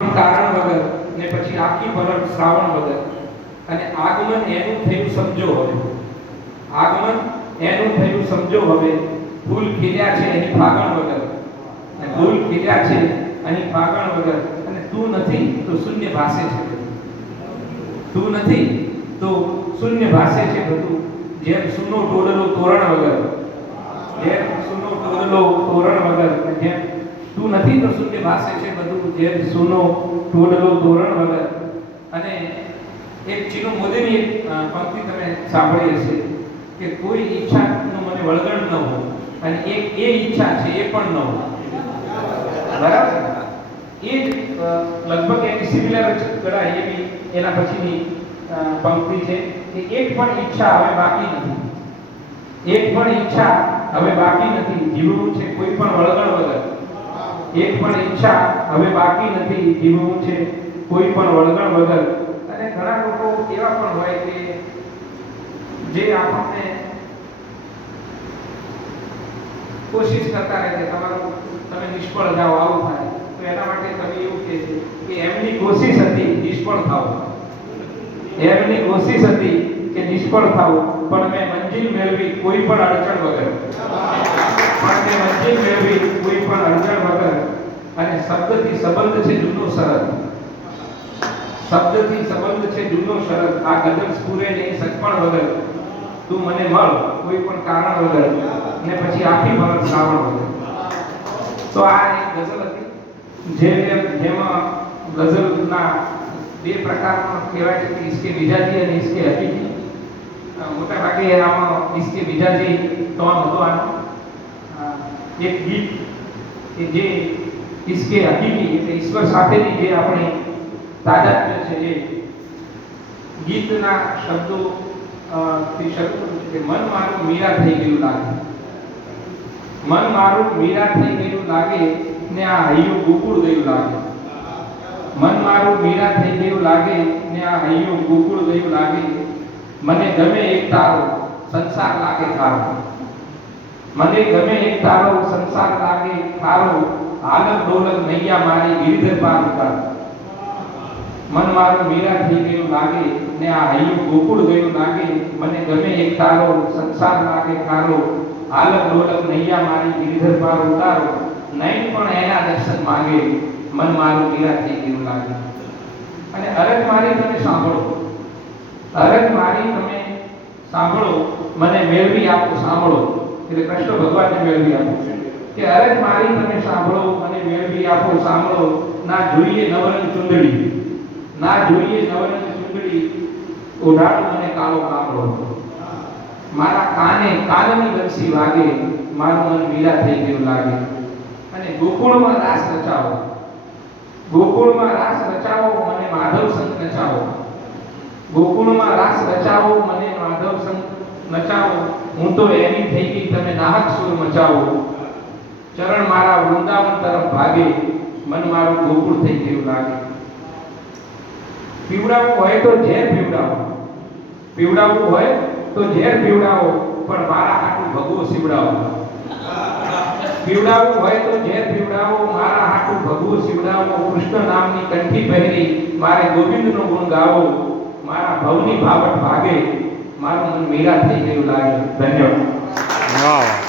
કારણ વગર ને પછી આખી પલટ શ્રાવણ વગર અને આગમન એનું થયું સમજો હવે આગમન એનું થયું સમજો હવે ફૂલ ખીલ્યા છે એની ફાગણ વગર અને ફૂલ ખીલ્યા છે એની ફાગણ વગર અને તું નથી તો શૂન્ય ભાસે છે તું નથી તો શૂન્ય ભાસે છે બધું જેમ સૂનો ટોળલો તોરણ વગર જેમ સૂનો ટોળલો તોરણ વગર જેમ તું નથી તો શૂન્ય ભાસે છે બધું જેમ સૂનો ટોળલો તોરણ વગર અને એક ચીનો મોદીની એક પંક્તિ તમે સાંભળી હશે કે કોઈ ઈચ્છાનું મને વળગણ ન હોય અને એક એ ઈચ્છા છે એ પણ ન હોય બરાબર એ જ લગભગ એની સિમિલર જ ગણાય એવી એના પછીની પંક્તિ છે કે એક પણ ઈચ્છા હવે બાકી નથી એક પણ ઈચ્છા હવે બાકી નથી જીવવું છે કોઈ પણ વળગણ વગર એક પણ ઈચ્છા હવે બાકી નથી જીવવું છે કોઈ પણ વળગણ વગર અને ઘણા લોકો એવા પણ હોય કે જે આપણને કોશિશ કરતા રહે છે તમારું તમે નિષ્ફળ જાઓ આવું થાય તો એના માટે તમે એવું કહે છે કે એમની કોશિશ હતી નિષ્ફળ થાવ એમની કોશિશ હતી કે નિષ્ફળ થાવ પણ મેં મંજિલ મેળવી કોઈ પણ અડચણ વગર પણ મેં મંજિલ મેળવી કોઈ પણ અડચણ વગર અને શબ્દથી સંબંધ છે જૂનો શરત શબ્દથી સંબંધ છે જૂનો શરત આ ગજબ સ્ફુરે ને સચપણ વગર તું મને મળ કોઈ પણ કારણ વગર ને પછી આખી ભરત શ્રાવણ વગર તો આ એક ગઝલ હતી જેમાં ગઝલના બે પ્રકારમાં કહેવાય છે કે ઇસકે મિજાજી અને ઇસકે હકીકી મોટા ભાગે આમાં ઇસકે મિજાજી ટોન હતો આનો એક ગીત કે જે ઇસકે હકીકી એટલે ઈશ્વર સાથેની જે આપણી તાદાત્મ્ય છે એ ગીતના શબ્દો થી શરૂ કે મન મારું મીરા થઈ ગયું લાગે મન મારું મીરા થઈ ગયું લાગે ને આ હૈયું ગોકુળ ગયું લાગે મન મારું મીરા થઈ ગયું લાગે ને આ હૈયું ગોકુળ ગયું લાગે મને ગમે એક તારો સંસાર લાગે તારો મને ગમે એક તારો સંસાર લાગે તારો હાલક ડોલક નૈયા મારી ગિરિધર પાર ઉતાર મન મારું મીરા થઈ ગયું લાગે ને આ હૈયું ગોકુળ ગયું લાગે મને ગમે એક તારો સંસાર લાગે તારો હાલક ડોલક નૈયા મારી ગિરિધર પાર ઉતારો નહીં પણ એના દર્શન માંગે મન મારું મીરા થઈ ગયું લાગે અને અરજ મારી તમે સાંભળો અરજ મારી તમે સાંભળો મને મેળવી આપો સાંભળો એટલે કૃષ્ણ ભગવાનને મેળવી આપો કે અરજ મારી તમે સાંભળો મને મેળવી આપો સાંભળો ના જોઈએ નવરંગ ચુંદડી ના જોઈએ નવરંગ ચુંદડી ઓઢાડો મને કાળો કામળો મારા કાનની બંસી વાગે મારું મન મીરા થઈ ગયું લાગે અને ગોકુળમાં રાસ રચાવો ગોકુળમાં રાસ રચાવો મને માધવ સંત નચાવો ગોકુળમાં રાસ રચાવો મને માધવ સંત નચાવો હું તો એની થઈ ગઈ તમે નાહક સુર મચાવો ચરણ મારા વૃંદાવન તરફ ભાગે મન મારું ગોકુળ થઈ ગયું લાગે પીવડાવવું હોય તો ઝેર પીવડાવવું હોય તો ઝેર પીવડાવો પણ મારા હાટું ભગવો સીવડાવો પીવડાવવું હોય તો ઝેર પીવડાવો મારા હાટું ભગવો સીવડાવો કૃષ્ણ નામની કંઠી પહેરી મારે ગોવિંદનો ગુણ ગાવો મારા ભવની ભાવટ ભાગે મારું મન મીરા થઈ ગયું લાગે ધન્યવાદ.